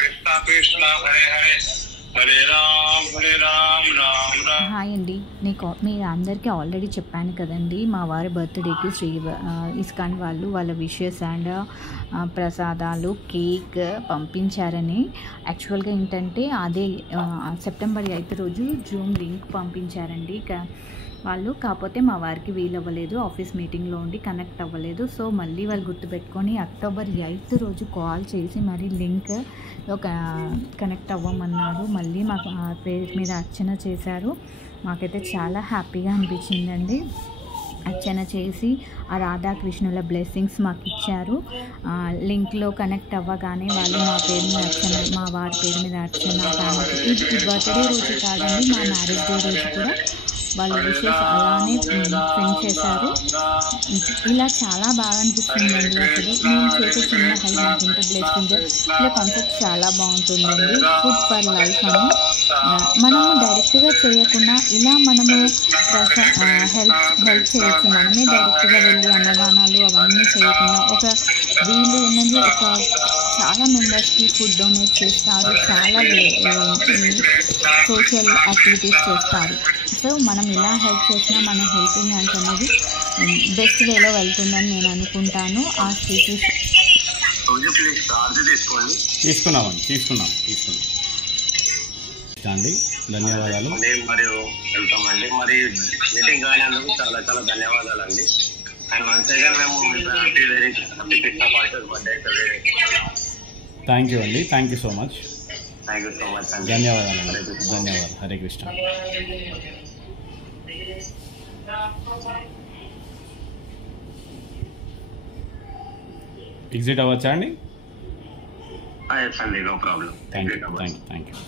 Krishna Krishna Hare Hare Hare Ram Ram Ram. Hi అండి, మీరు అందరికీ ఆల్రెడీ చెప్పాను కదండి, మా వారి బర్త్డేకి ఇస్కాన్ వాళ్ళ విషెస్ అండ్ ప్రసాదాలు కేక్ పంపించారని. యాక్చువల్గా ఏంటంటే అదే సెప్టెంబర్ 8 రోజు జూమ్ లింక్ పంపించారండి వాళ్ళు. కాకపోతే మా వారికి వీలవ్వలేదు, ఆఫీస్ మీటింగ్లో ఉండి కనెక్ట్ అవ్వలేదు. సో మళ్ళీ వాళ్ళు గుర్తుపెట్టుకొని అక్టోబర్ 8 రోజు కాల్ చేసి మరి లింక్ కనెక్ట్ అవ్వమన్నారు. మళ్ళీ మాకు పేరు మీద అర్చన చేశారు. మాకైతే చాలా హ్యాపీగా అనిపించిందండి. అర్చన చేసి ఆ రాధాకృష్ణుల బ్లెస్సింగ్స్ మాకు ఇచ్చారు. లింక్లో కనెక్ట్ అవ్వగానే వాళ్ళు మా పేరు మీద అర్చన, మా వారి పేరు మీద అర్చన, ఇది బర్త్డే రోజు కాదండి, మా మ్యారేజ్ డే రోజు కూడా వాళ్ళ విషెస్ అలానే సెండ్ చేశారు. ఇలా చాలా బాగా అనిపిస్తుందండి. అసలు నేను చేసే చిన్న హెల్ప్ నాకు ఇంత బ్లెస్సింగ్. ఇలా కాన్సెప్ట్ చాలా బాగుంటుందండి. ఫుడ్ ఫర్ లైఫ్ అని మనము డైరెక్ట్గా చేయకుండా ఇలా మనము హెల్ప్ చేయొచ్చు. మనమే డైరెక్ట్గా వెళ్ళి అన్నదానాలు అవన్నీ చేయకుండా వీళ్ళు ఉన్నది చాలా మెంబర్స్కి ఫుడ్ డొనేట్ చేస్తారు, చాలా సోషల్ యాక్టివిటీస్ చేస్తారు. సో మనం ఇలా హెల్ప్ చేసినా మన హెల్పింగ్ హ్యాండ్స్ అనేది బెస్ట్ వేలో వెళ్తుందని నేను అనుకుంటాను. ఆ తీసుకున్నాం అండి. ధన్యవాదాలు. మరియు వెళ్తామండి. మరి మీటింగ్ అయినందుకు చాలా చాలా ధన్యవాదాలు అండి. అండ్ వన్స్ అగైన్ మేము థ్యాంక్ యూ అండి. Thank you so much. Thank you so much అండి. ధన్యవాదాలు. హరే కృష్ణ. ఎగ్జిట్ అవ్వచ్చా అండి? No problem. Thank you.